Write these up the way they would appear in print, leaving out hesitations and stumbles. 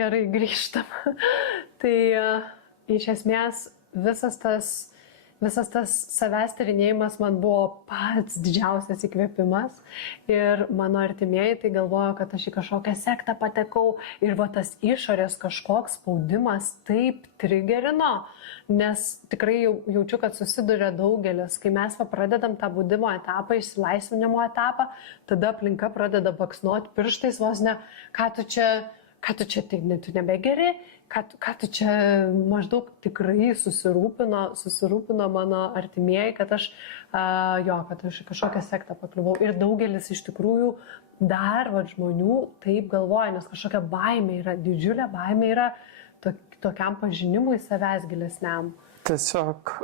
Gerai, grįžtam. Tai iš esmės visas tas savęs tyrinėjimas man buvo pats didžiausias įkvėpimas ir mano artimieji tai galvojo, kad aš į kažkokią sektą patekau ir va tas išorės kažkoks spaudimas taip trigerino, nes tikrai jaučiu, kad susiduria daugelis. Kai mes pradedam tą budimo etapą, išsilaisvinimo etapą, tada aplinka pradeda baksnuoti pirštais vos ne, ką tu čia tai tu nebegeri, ką tu čia maždaug tikrai susirūpino mano artimieji, kad aš į kažkokią sektą pakliuvau. Ir daugelis iš tikrųjų dar žmonių taip galvoja, nes kažkokia baimė yra, didžiulė baimė yra tokiam pažinimui savęs gilesniam. Tiesiog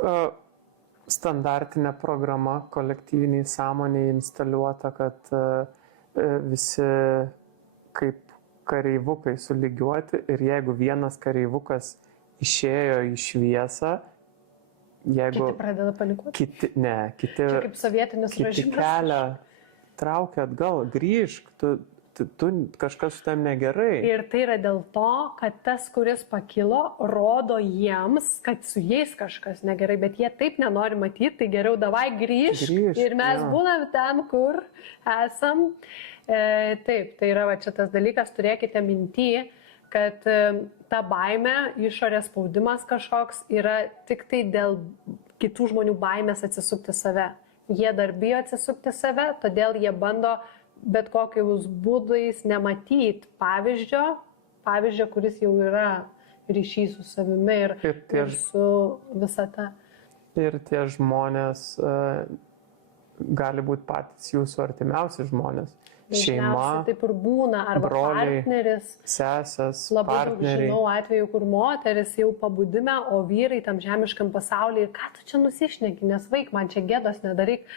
standartinė programa kolektyviniai sąmonėje instaliuota, kad visi kaip kareivukai sulygiuoti ir jeigu vienas kareivukas išėjo į šviesą, jeigu... Kiti pradeda panikuoti? Kiti čia kaip sovietinis režimas. Kiti kelią traukia atgal, grįžk, tu kažkas su tam negerai. Ir tai yra dėl to, kad tas, kuris pakilo, rodo jiems, kad su jais kažkas negerai, bet jie taip nenori matyti, tai geriau davai grįžk ir mes būnam ten, kur esam. Taip, tai yra čia tas dalykas, turėkite minty, kad ta baimė, išorės spaudimas kažkoks yra tik tai dėl kitų žmonių baimės atsisukti save. Jie dar bijo atsisukti save, todėl jie bando bet kokiais būdais nematyti pavyzdžio, kuris jau yra ryšys su savimi ir su visata. Ir tie žmonės gali būti patys jūsų artimiausi žmonės. Šeima, taip ir būna, arba broliai, partneris, sesės, labai partneriai. Daug žinau atvejų, kur moteris jau pabudime, o vyrai tam žemiškam pasaulyje, ką tu čia nusišneki, nes vaik, man čia gėdos nedaryk.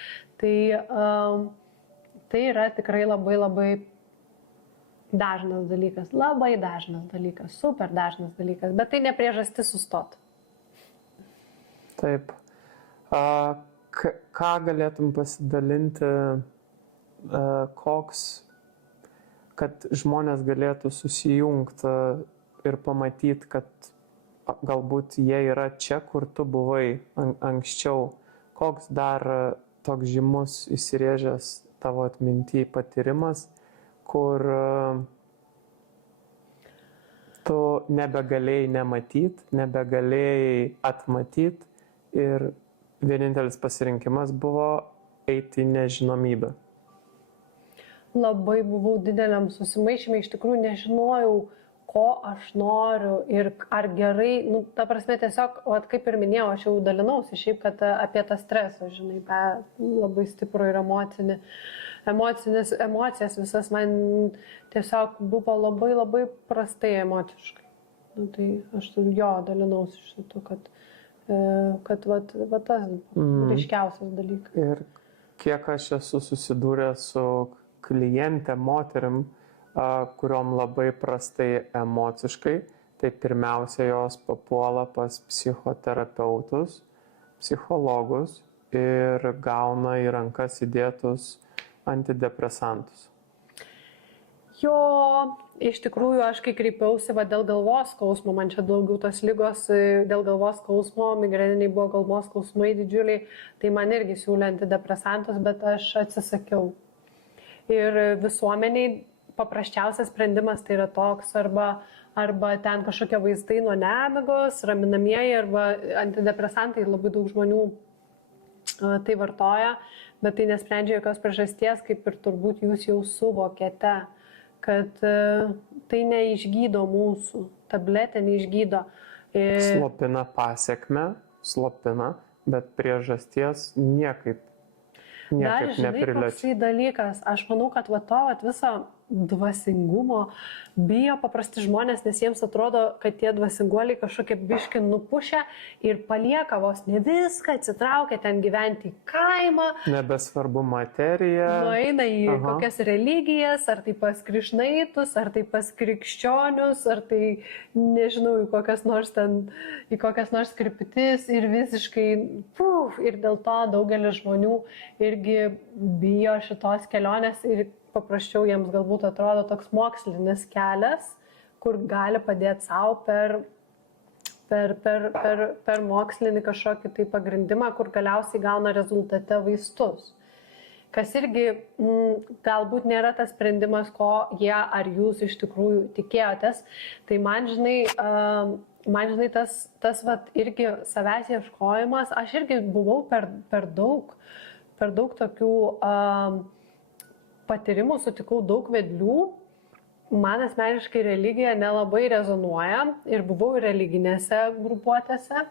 Tai yra tikrai labai labai dažnas dalykas, super dažnas dalykas, bet tai ne priežastis sustoti. Taip. Ką galėtum pasidalinti, kad žmonės galėtų susijungti ir pamatyti, kad galbūt jie yra čia, kur tu buvai anksčiau. Koks dar toks žymus įsirėžęs tavo atminty patyrimas, kur tu nebegalėjai nematyti, nebegalėjai atmatyti ir vienintelis pasirinkimas buvo eiti į nežinomybę. Labai buvau dideliam susimaišymui, iš tikrųjų nežinojau, ko aš noriu ir ar gerai, ta prasme tiesiog, kaip ir minėjau, aš jau dalinausi šiaip, kad apie tą stresą, žinai, labai stiprų ir emocijas visas man tiesiog buvo labai labai prastai emociškai. Tai aš dalinausi šitų, kad tas ryškiausias dalykas. Ir kiek aš esu susidūręs su klientė moterim, kuriom labai prastai emociškai, tai pirmiausia jos papuola pas psichoterapeutus, psichologus ir gauna į rankas įdėtus antidepresantus. Iš tikrųjų, aš kai kreipiausi dėl galvos skausmo, man čia daugiau tos ligos dėl galvos skausmo, migreniniai buvo galvos skausmai didžiuliai, tai man irgi siūlė antidepresantus, bet aš atsisakiau. Ir visuomeniai paprasčiausias sprendimas tai yra toks, arba ten kažkokie vaistai nuo nemigos, raminamieji, arba antidepresantai, labai daug žmonių tai vartoja, bet tai nesprendžia jokios priežasties, kaip ir turbūt jūs jau suvokėte, kad tai neišgydo mūsų, tabletė neišgydo. Slopina pasekmę, bet priežasties niekaip Žinai, neprilečia. Koksai dalykas, aš manau, kad viso dvasingumo bijo paprasti žmonės, nes jiems atrodo, kad tie dvasinguoliai kažkokie biški nupušę ir palieka vos ne viską, atsitraukia ten gyventi į kaimą. Nebesvarbu materija. Nueina į kokias religijas, ar tai pas krišnaitus, ar tai pas krikščionius, ar tai, nežinau, į kokias nors kryptis ir visiškai, ir dėl to daugelis žmonių irgi bijo šitos kelionės ir paprasčiau jiems galbūt atrodo toks mokslinis kelias, kur gali padėti savo per mokslinį kažkokį tai pagrindimą, kur galiausiai gauna rezultate vaistus. Kas irgi galbūt nėra tas sprendimas, ko jie ar jūs iš tikrųjų tikėjotės. Tai man, žinai, tas vat, irgi savęs ieškojimas, aš irgi buvau per daug tokių patyrimų, sutikau daug vedlių. Man asmeniškai religija nelabai rezonuoja ir buvau ir religinėse grupuotėse,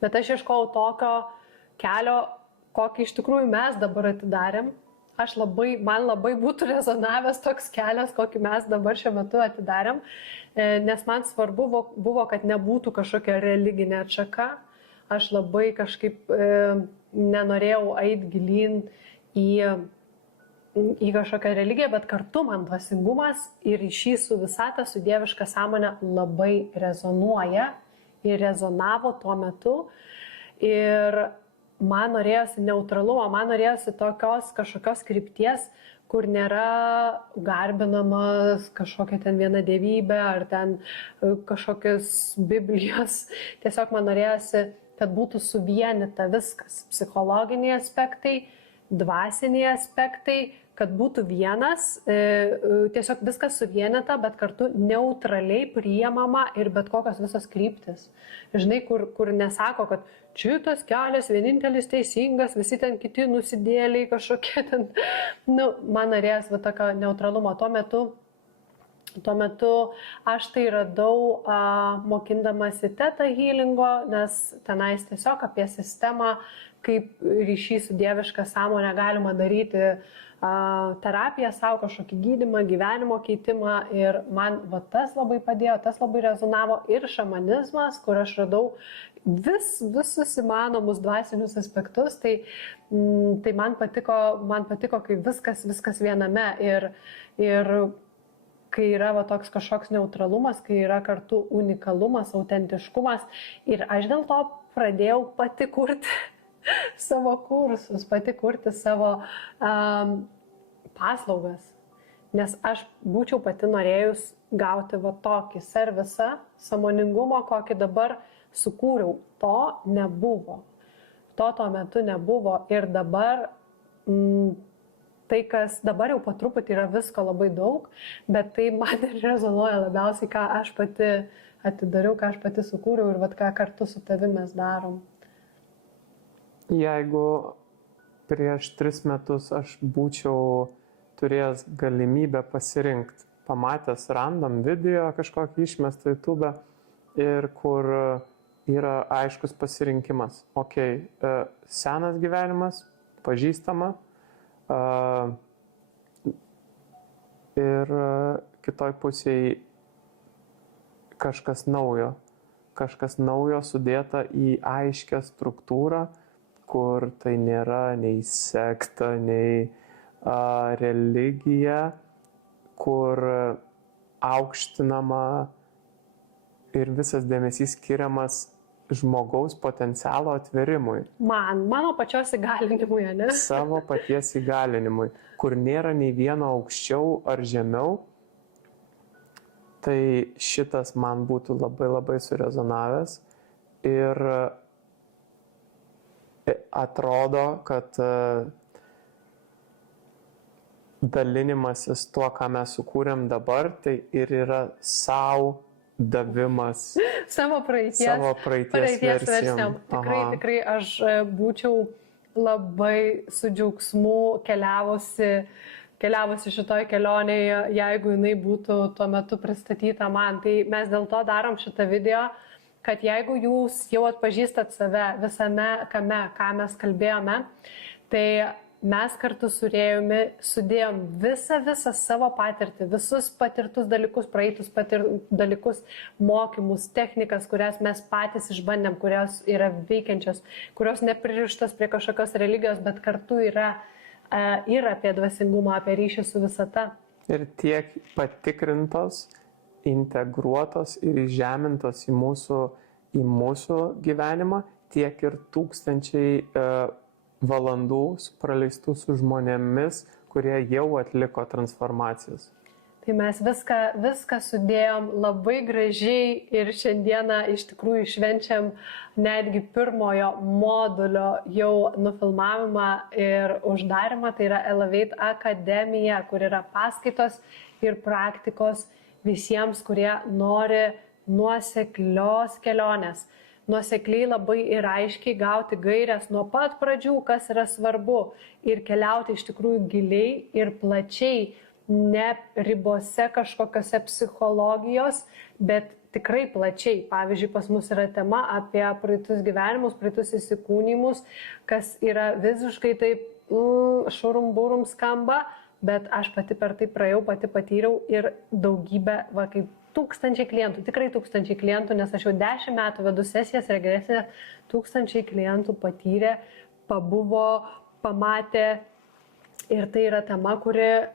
bet aš ieškojau tokio kelio, kokį iš tikrųjų mes dabar atidarėm. Man labai būtų rezonavęs toks kelias, kokį mes dabar šiuo metu atidarėm, nes man svarbu buvo, kad nebūtų kažkokia religinė atšaka. Aš labai kažkaip nenorėjau eiti gilyn į kažkokią religiją, bet kartu man dvasingumas ir ryšys su visata, su dieviška sąmonė labai rezonuoja ir rezonavo tuo metu. Ir man norėjosi neutralumo, man norėjosi tokios kažkokios krypties, kur nėra garbinamas kažkokia ten viena dievybė ar ten kažkokios Biblijos. Tiesiog man norėjosi, kad būtų suvienyta viskas. Psichologiniai aspektai, dvasiniai aspektai, kad būtų vienas, tiesiog viskas suvienyta, bet kartu neutraliai priimama ir bet kokios visos kryptis. Žinai, kur nesako, kad šitas kelias vienintelis teisingas, visi ten kiti nusidėliai kažkokie ten. Man norėjęs tokio neutralumo. Tuo metu aš tai radau mokindamasi Theta Healingo, nes tenais tiesiog apie sistemą, kaip ryšys su dieviška sąmonė galima daryti terapiją savo, kažkokį gydymą, gyvenimo keitimą ir man tas labai padėjo, tas labai rezonavo ir šamanizmas, kur aš radau visus įmanomus dvasinius aspektus, tai man patiko, kai viskas viename ir kai yra toks kažkoks neutralumas, kai yra kartu unikalumas, autentiškumas ir aš dėl to pradėjau pati kurti savo kursus, pati kurti savo paslaugas, nes aš būčiau pati norėjus gauti tokį servisą, sąmoningumo, kokį dabar sukūriau. To nebuvo. Tuo metu nebuvo ir dabar tai, kas dabar jau po truputį yra visko labai daug, bet tai man ir rezonuoja labiausiai, ką aš pati atidariau, ką aš pati sukūriau ir ką kartu su tavimi mes darom. Jeigu prieš 3 metus aš būčiau turėjęs galimybę pasirinkti, pamatęs random video kažkokį išmestą YouTube ir kur yra aiškus pasirinkimas. Senas gyvenimas, pažįstama ir kitoj pusėje kažkas naujo sudėta į aiškę struktūrą, kur tai nėra nei sekta, nei religija, kur aukštinama ir visas dėmesys skiriamas žmogaus potencialo atverimui. Mano pačios įgalinimui, ne? Savo paties įgalinimui, kur nėra nei vieno aukščiau ar žemiau. Tai šitas man būtų labai labai surezonavęs ir atrodo, kad dalinimasis tuo, ką mes sukūrėm dabar, tai ir yra savo davimas savo praeities versijom. Tikrai aš būčiau labai su džiaugsmu keliavusi šitoj kelionėje, jeigu jinai būtų tuo metu pristatyta man. Tai mes dėl to darom šitą video, kad jeigu jūs jau atpažįstat save visame kame, ką mes kalbėjome, tai mes kartu sudėjom visą savo patirtį, visus patirtus dalykus, praeitus dalykus, mokymus, technikas, kurias mes patys išbandėm, kurios yra veikiančios, kurios nepririštos prie kažkokios religijos, bet kartu yra ir apie dvasingumą, apie ryšį su visata. Ir tiek patikrintos, integruotos ir įžemintos į mūsų gyvenimą, tiek ir tūkstančiai valandų praleistų su žmonėmis, kurie jau atliko transformacijas. Tai mes viską sudėjom labai gražiai ir šiandieną iš tikrųjų švenčiam netgi pirmojo modulio jau nufilmavimą ir uždarimą. Tai yra Elevate Akademija, kur yra paskaitos ir praktikos visiems, kurie nori nuoseklios kelionės. Nuosekliai labai ir aiškiai gauti gairias nuo pat pradžių, kas yra svarbu, ir keliauti iš tikrųjų giliai ir plačiai, ne ribose kažkokiose psichologijos, bet tikrai plačiai. Pavyzdžiui, pas mus yra tema apie praeitus gyvenimus, praeitus įsikūnymus, kas yra visiškai taip šurum burum skamba, bet aš pati per tai praėjau, pati patyriau ir daugybę, kaip tūkstančiai klientų, tikrai tūkstančiai klientų, nes aš jau 10 metų vedu sesijas regresinės, tūkstančiai klientų patyrė, pabuvo, pamatė, ir tai yra tema, kuri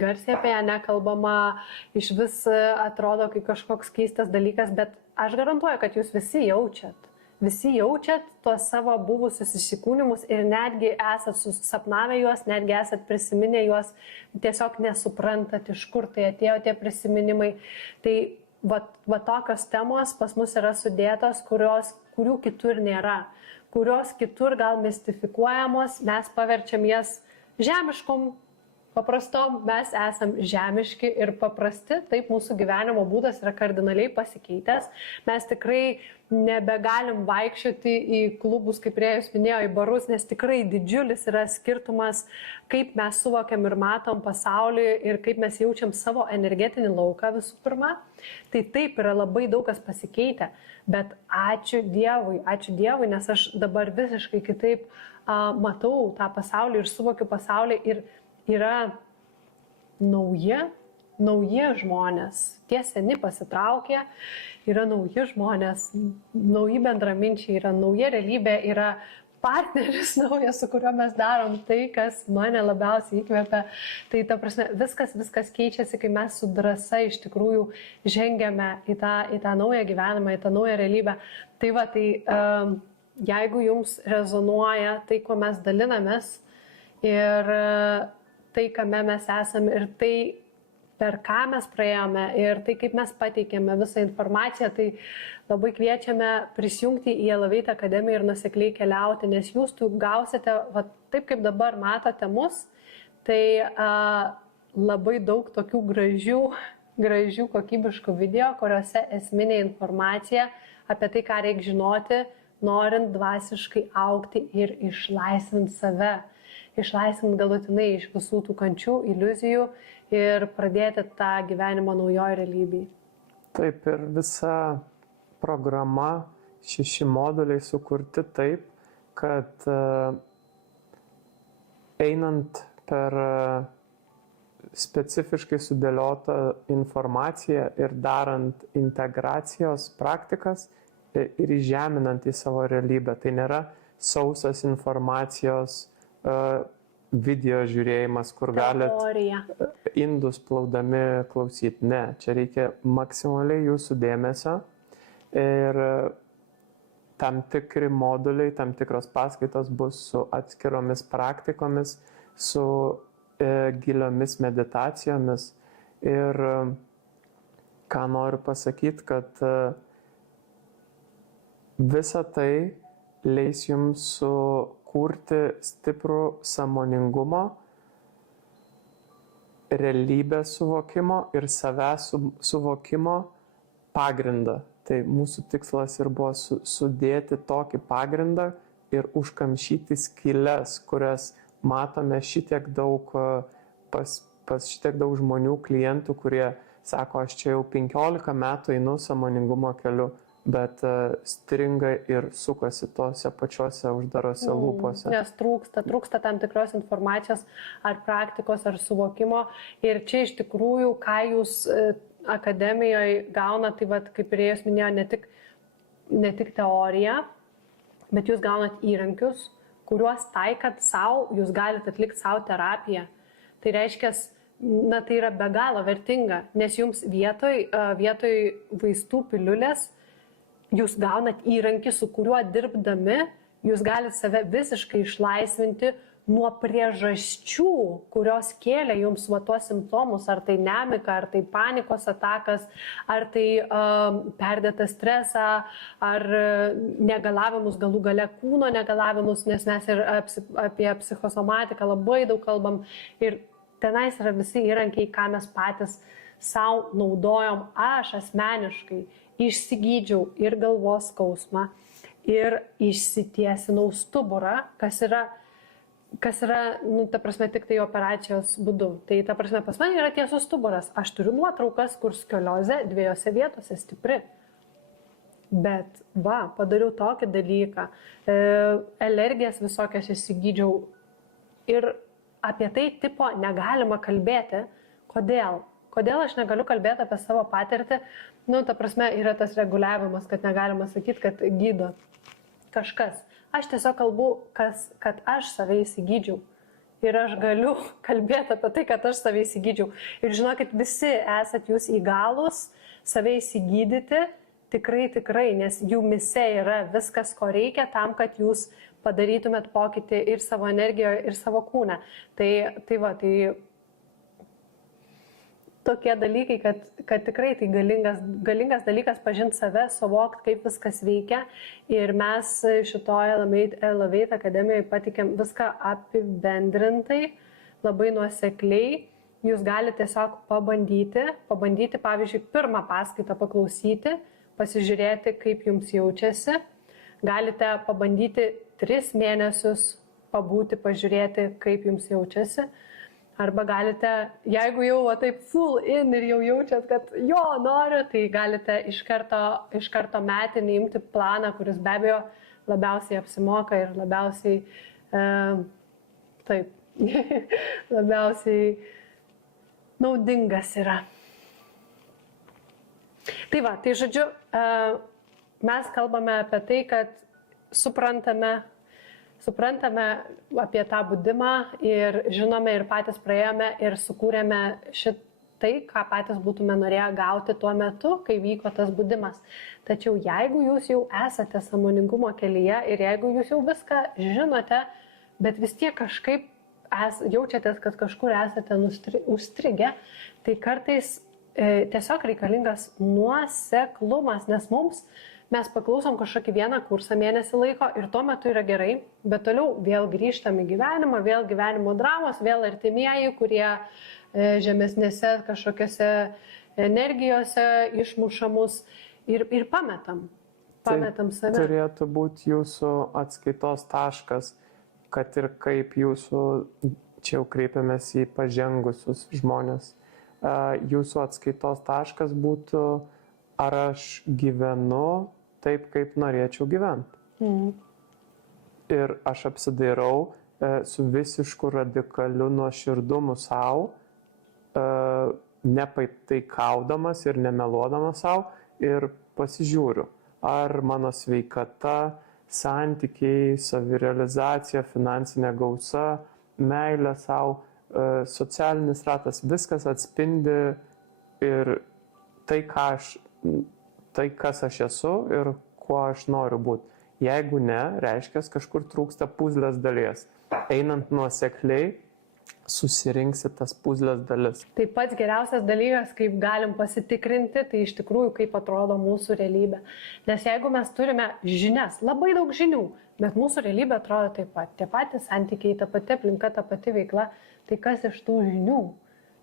garsiai apie ją nekalbama, iš vis atrodo kaip kažkoks keistas dalykas, bet aš garantuoju, kad jūs visi jaučiat tuos savo buvusius įsikūnimus ir netgi esat susapnavę juos, netgi esat prisiminę juos, tiesiog nesuprantat, iš kur tai atėjo tie prisiminimai. Tai va tokios temos pas mus yra sudėtos, kurių kitur nėra, kurios kitur gal mistifikuojamos, mes paverčiam jas žemiškom, paprastom, mes esam žemiški ir paprasti, taip mūsų gyvenimo būdas yra kardinaliai pasikeitęs. Mes tikrai nebegalim vaikščioti į klubus, kaip Rėjus minėjo, į barus, nes tikrai didžiulis yra skirtumas, kaip mes suvokiam ir matom pasaulį ir kaip mes jaučiam savo energetinį lauką visų pirma. Tai taip yra labai daug kas pasikeitę, bet ačiū Dievui, nes aš dabar visiškai kitaip matau tą pasaulį ir suvokiu pasaulį ir yra nauji žmonės, tie seni pasitraukė, yra nauji žmonės, nauji bendraminčiai, yra nauja realybė, yra partneris naujas, su kuriuo mes darom tai, kas mane labiausiai įkvepia. Tai ta prasme, viskas keičiasi, kai mes su drąsa iš tikrųjų žengiame į tą naują gyvenimą, į tą naują realybę. Tai jeigu jums rezonuoja tai, kuo mes dalinamės, ir tai, kame mes esame, ir tai, per ką mes praėjome, ir tai, kaip mes pateikėme visą informaciją, tai labai kviečiame prisijungti į Elevate Akademiją ir nuosekliai keliauti, nes jūs gausite, taip kaip dabar matote mus, tai labai daug tokių gražių kokybiškų video, kuriuose esminė informacija apie tai, ką reikia žinoti, norint dvasiškai augti ir išlaisvinti save. Išlaisvinti galutinai iš visų tų kančių, iliuzijų ir pradėti tą gyvenimą naujoje realybėje. Taip, ir visa programa, 6 moduliai sukurti taip, kad einant per specifiškai sudėliotą informaciją ir darant integracijos praktikas ir įžeminant į savo realybę. Tai nėra sausas informacijos video žiūrėjimas, kur galit indus plaudami klausyti. Ne, čia reikia maksimaliai jūsų dėmesio ir tam tikri moduliai, tam tikros paskaitos bus su atskiromis praktikomis, su giliomis meditacijomis. Ir ką noriu pasakyti, kad visa tai leis jums sukurti stiprų sąmoningumo, realybės suvokimo ir savęs suvokimo pagrindą. Tai mūsų tikslas ir buvo sudėti tokį pagrindą ir užkamšyti skyles, kurias matome šitiek daug pas šitiek daug žmonių, klientų, kurie sako, aš čia jau 15 metų einu sąmoningumo keliu, bet stringa ir sukasi tose pačiose uždarose lūpose. Nes trūksta tam tikros informacijos ar praktikos ar suvokimo. Ir čia iš tikrųjų, ką jūs akademijoje gauna, tai kaip ir jūs minėjo, ne tik teoriją, bet jūs gaunat įrankius, kuriuos taikat savo, jūs galite atlikti savo terapiją. Tai reiškia, tai yra be galo vertinga, nes jums vietoj vaistų piliulės jūs gaunat įrankį, su kuriuo dirbdami jūs galite save visiškai išlaisvinti, nuo priežasčių, kurios kėlė jums va tuos simptomus, ar tai nemiga, ar tai panikos atakas, ar tai perdėtą stresą, ar negalavimus, galų gale kūno negalavimus, nes mes ir apie psichosomatiką labai daug kalbam ir tenais yra visi įrankiai, ką mes patys savo naudojom. Aš asmeniškai išsigydžiau ir galvos skausmą, ir išsitiesinau stuburą, kas yra, nu, ta prasme, tik tai operacijos būdu. Tai, ta prasme, pas mane yra tiesus stuburas. Aš turiu nuotraukas, kur skoliozė 2 vietose stipri. Bet, va, padariau tokį dalyką. Alergijas visokias įsigydžiau. Ir apie tai, tipo, negalima kalbėti. Kodėl? Kodėl aš negaliu kalbėti apie savo patirtį? Nu, ta prasme, yra tas reguliavimas, kad negalima sakyti, kad gydo kažkas. Aš tiesiog kalbu, kad aš save įsigydžiau. Ir aš galiu kalbėti apie tai, kad aš save įsigydžiau. Ir žinokit, visi esat jūs įgalus save įsigydyti, tikrai, nes jumise yra viskas, ko reikia tam, kad jūs padarytumėt pokytį ir savo energijoje, ir savo kūne. Tai tokie dalykai, kad tikrai tai galingas dalykas pažinti save, suvokti, kaip viskas veikia. Ir mes šitoje Elevate akademijoje patikėm viską apibendrintai, labai nuosekliai. Jūs galite tiesiog pabandyti, pavyzdžiui, pirmą paskaitą paklausyti, pasižiūrėti, kaip jums jaučiasi. Galite pabandyti 3 mėnesius pabūti, pažiūrėti, kaip jums jaučiasi. Arba galite, jeigu jau taip full in ir jau jaučiat, kad jo noriu, tai galite iš karto metinį imti planą, kuris be abejo labiausiai apsimoka ir labiausiai, labiausiai naudingas yra. Tai va, tai žodžiu, mes kalbame apie tai, kad suprantame apie tą budimą ir žinome ir patys praėjome ir sukūrėme šitai, ką patys būtume norėję gauti tuo metu, kai vyko tas budimas. Tačiau jeigu jūs jau esate sąmoningumo kelyje ir jeigu jūs jau viską žinote, bet vis tiek kažkaip jaučiatės, kad kažkur esate užstrigę, tai kartais tiesiog reikalingas nuoseklumas, nes mes paklausom kažkokį vieną kursą mėnesį laiko ir tuo metu yra gerai, bet toliau vėl grįžtam į gyvenimą, vėl gyvenimo dramos, vėl artimieji, kurie žemesnėse kažkokiose energijose išmuša mus ir pametam save. Tai turėtų būti jūsų atskaitos taškas, kad ir kaip jūsų, čia jau kreipiamės į pažengusius žmonės, jūsų atskaitos taškas būtų, ar aš gyvenu taip, kaip norėčiau gyventi. Ir aš apsidairau su visišku radikaliu nuoširdumu savo, nepataikaudamas ir nemeluodamas savo ir pasižiūriu, ar mano sveikata, santykiai, savirealizacija, finansinė gausa, meilė savo, socialinis ratas, viskas atspindi ir tai, kas aš esu ir kuo aš noriu būti. Jeigu ne, reiškia, kažkur trūksta puzlės dalies. Einant nuosekliai, susirinksi tas puzlės dalis. Tai pats geriausias dalykas, kaip galim pasitikrinti, tai iš tikrųjų, kaip atrodo mūsų realybė. Nes jeigu mes turime žinias, labai daug žinių, bet mūsų realybė atrodo taip pat. Tie patys santykiai, ta pati aplinka, ta pati veikla, tai kas iš tų žinių?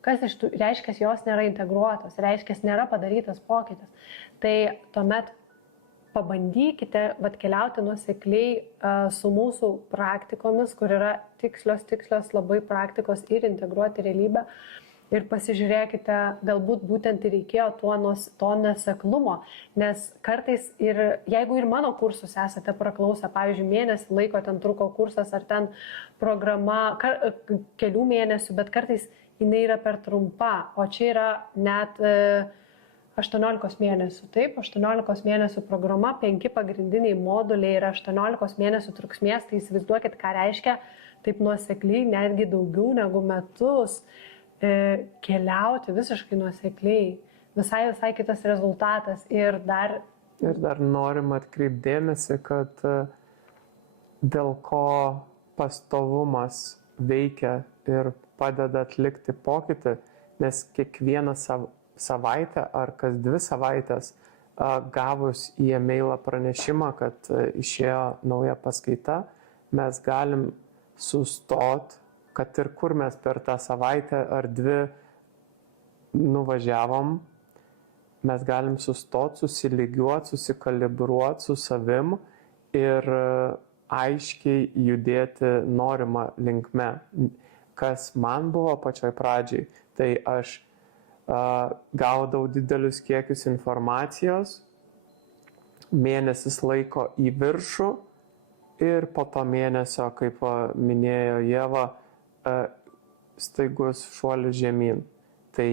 Kas iš tų, reiškia, jos nėra integruotos, reiškia, nėra padarytas pokytis. Tai tuomet pabandykite keliauti nuosekliai su mūsų praktikomis, kur yra tikslios labai praktikos ir integruoti realybę. Ir pasižiūrėkite, galbūt būtent ir reikėjo to nuoseklumo, nes kartais jeigu ir mano kursus esate praklausę, pavyzdžiui, mėnesį laiko ten truko kursas ar ten programa kelių mėnesių, bet kartais jinai yra per trumpa, o čia yra net 18 mėnesių. Taip, 18 mėnesių programa, 5 pagrindiniai moduliai yra 18 mėnesių truksmės, tai įsivaizduokit, ką reiškia taip nuosekliai, netgi daugiau negu metus keliauti visiškai nuosekliai. Visai kitas rezultatas. Ir dar norim atkreipti dėmesį, kad dėl ko pastovumas veikia ir padeda atlikti pokytį, nes kiekvieną savaitę ar kas 2 savaitės gavus į e-mailą pranešimą, kad išėjo nauja paskaita, mes galim sustot, kad ir kur mes per tą savaitę ar 2 nuvažiavom, mes galim sustot, susilygiuoti, susikalibruoti su savim ir aiškiai judėti norimą linkme. Kas man buvo pačioj pradžiai, tai aš gaudau didelius kiekius informacijos, mėnesis laiko į viršų ir po to mėnesio, kaip minėjo Ieva, staigus šuolis žemyn. Tai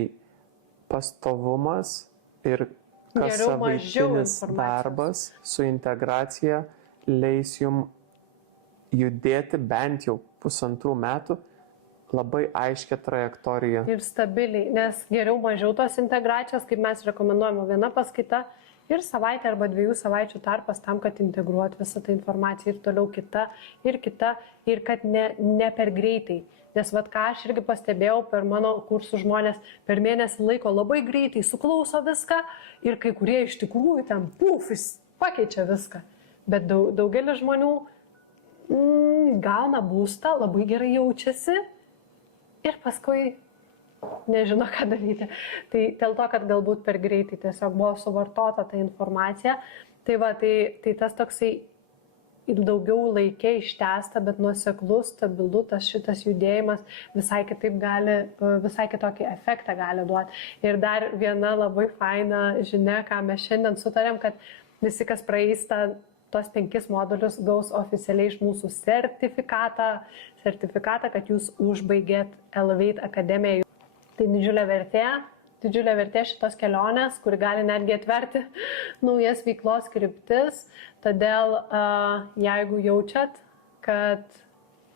pastovumas ir kas savaitinis darbas su integracija leis jum judėti bent jau 1,5 metų labai aiškia trajektorija. Ir stabiliai, nes geriau mažiau tos integracijos, kaip mes rekomenduojame, viena paskaita ir savaitę arba 2 savaičių tarpas tam, kad integruot visą tą informaciją ir toliau kita ir kad ne per greitai. Nes vat ką aš irgi pastebėjau per mano kursų žmonės, per mėnesį laiko labai greitai suklauso viską ir kai kurie iš tikrųjų ten jis pakeičia viską. Bet daugelis žmonių gauna būstą, labai gerai jaučiasi ir paskui nežino, ką daryti. Tai dėl to, kad galbūt per greitai tiesiog buvo suvartota ta informacija. Tai va, tai tas toksai daugiau laikė ištęsta, bet nuoseklus, stabilus, šitas judėjimas visai kitokį efektą gali duoti. Ir dar viena labai faina žinia, ką mes šiandien sutarėm, kad visi, kas praeis tos 5 modulius, gaus oficialiai iš mūsų sertifikatą, kad jūs užbaigėt Elevate Akademiją. Tai didžiulė vertė šitos kelionės, kuri gali netgi atverti naujas veiklos kryptis. Todėl, jeigu jaučiat, kad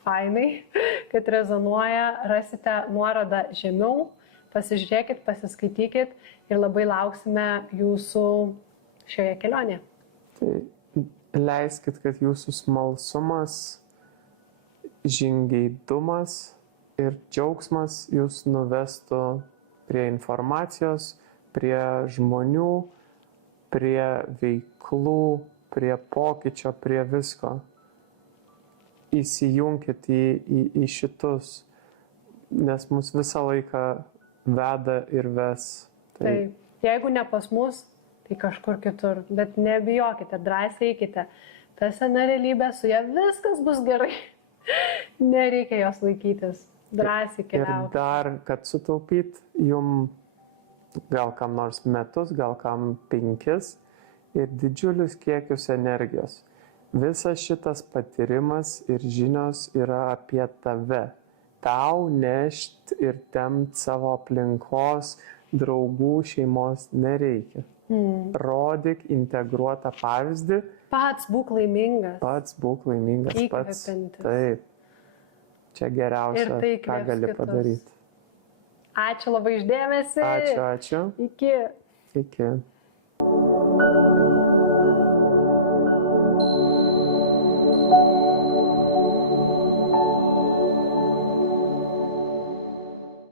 fainai, kad rezonuoja, rasite nuorodą žemiau, pasižiūrėkit, pasiskaitykit ir labai lauksime jūsų šioje kelionėje. Tai leiskit, kad jūsų smalsumas, žingeidumas ir džiaugsmas jūs nuvestų prie informacijos, prie žmonių, prie veiklų, prie pokyčio, prie visko. Įsijunkit į šitus, nes mus visą laiką veda ir ves. Taip, jeigu ne pas mus, tai kažkur kitur, bet nebijokite, drąsiai eikite. Ta sena realybė, su ja viskas bus gerai. Nereikia jos laikytis. Drąsiai keliauti. Ir dar, kad sutaupyt jum gal kam nors metus, gal kam 5 ir didžiulius kiekius energijos. Visas šitas patyrimas ir žinios yra apie tave. Tau nešt ir tempt savo aplinkos, draugų, šeimos nereikia. Rodyk integruotą pavyzdį. Pats būk laimingas. Įkvepiantis. Taip. Čia geriausia, ką gali padaryti. Ačiū labai už dėmesį. Ačiū. Iki. Iki.